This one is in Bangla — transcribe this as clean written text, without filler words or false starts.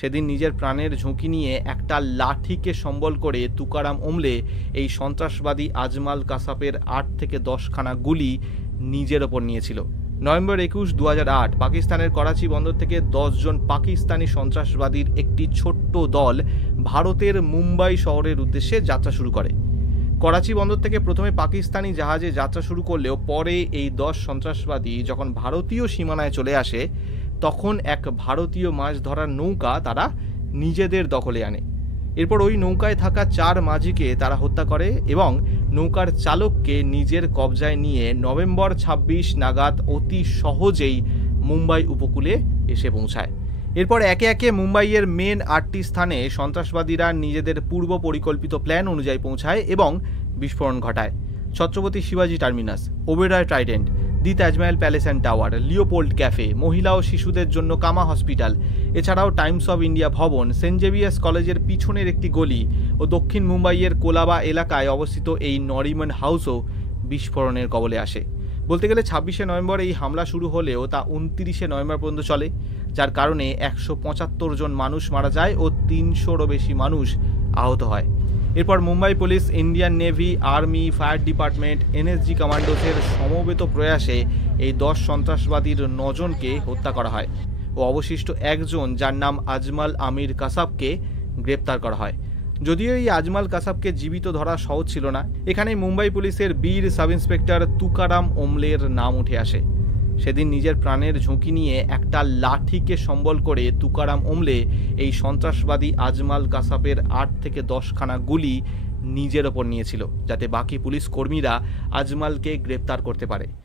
সেদিন নিজের প্রাণের ঝুঁকি নিয়ে একটা লাঠিকে সম্বল করে তুকারাম ওমলে এই সন্ত্রাসবাদী আজমাল কাসাপের 8 থেকে 10খানা গুলি নিজের ওপর নিয়েছিল। নভেম্বর 21, 2008 পাকিস্তানের করাচি বন্দর থেকে 10 জন পাকিস্তানি সন্ত্রাসবাদীর একটি ছোট্ট দল ভারতের মুম্বাই শহরের উদ্দেশ্যে যাত্রা শুরু করে। করাচি বন্দর থেকে প্রথমে পাকিস্তানি জাহাজে যাত্রা শুরু করলেও পরে এই 10 সন্ত্রাসবাদী যখন ভারতীয় সীমানায় চলে আসে তখন এক ভারতীয় মাছ ধরার নৌকা তারা নিজেদের দখলে আনে। এরপর ওই নৌকায় থাকা 4 মাঝিকে তারা হত্যা করে এবং নৌকার চালককে নিজের কবজায় নিয়ে নভেম্বর 26 নাগাদ অতি সহজেই মুম্বাই উপকূলে এসে পৌঁছায়। এরপর একে একে মুম্বাইয়ের মেন 8টি স্থানে সন্ত্রাসবাদীরা নিজেদের পূর্ব পরিকল্পিত প্ল্যান অনুযায়ী পৌঁছায় এবং বিস্ফোরণ ঘটায়। ছত্রপতি শিবাজি terminus, Oberoi Trident, the Taj Mahal palace and tower, Leopold cafe, মহিলা ও শিশুদের জন্য কামা হসপিটাল, এছাড়াও টাইমস অফ ইন্ডিয়া ভবন, সেন্ট জেভিয়ার্স কলেজের পিছনের একটি গলি ও দক্ষিণ মুম্বাইয়ের কোলাবা এলাকায় অবস্থিত এই নরিমন হাউসও বিস্ফোরণের কবলে আসে। বলতে গেলে 26শে নভেম্বর এই হামলা শুরু হলেও তা 29শে নভেম্বর পর্যন্ত চলে, যার কারণে 175 জন মানুষ মারা যায় ও 300রও বেশি মানুষ আহত হয়। এরপর Mumbai police, Indian navy, army, fire department, NSG কমান্ডোসের সমবেত প্রয়াসে এই 10 সন্ত্রাসবাদীর 9 জনকে হত্যা করা হয় ও অবশিষ্ট একজন, যার নাম আজমাল আমির কাসাবকে গ্রেপ্তার করা হয়। যদিও এই আজমাল কাসাবকে জীবিত ধরা সহজ ছিল না, এখানে মুম্বাই পুলিশের বীর সাব ইন্সপেক্টর তুকারাম ওমলের নাম উঠে আসে। সেদিন নিজের প্রাণের ঝুঁকি নিয়ে একটা লাঠিকে সম্বল করে তুকারাম ওমলে এই সন্ত্রাসবাদী আজমাল কাসাপের 8 থেকে 10খানা গুলি নিজের ওপর নিয়েছিল, যাতে বাকি পুলিশ কর্মীরা আজমালকে গ্রেপ্তার করতে পারে।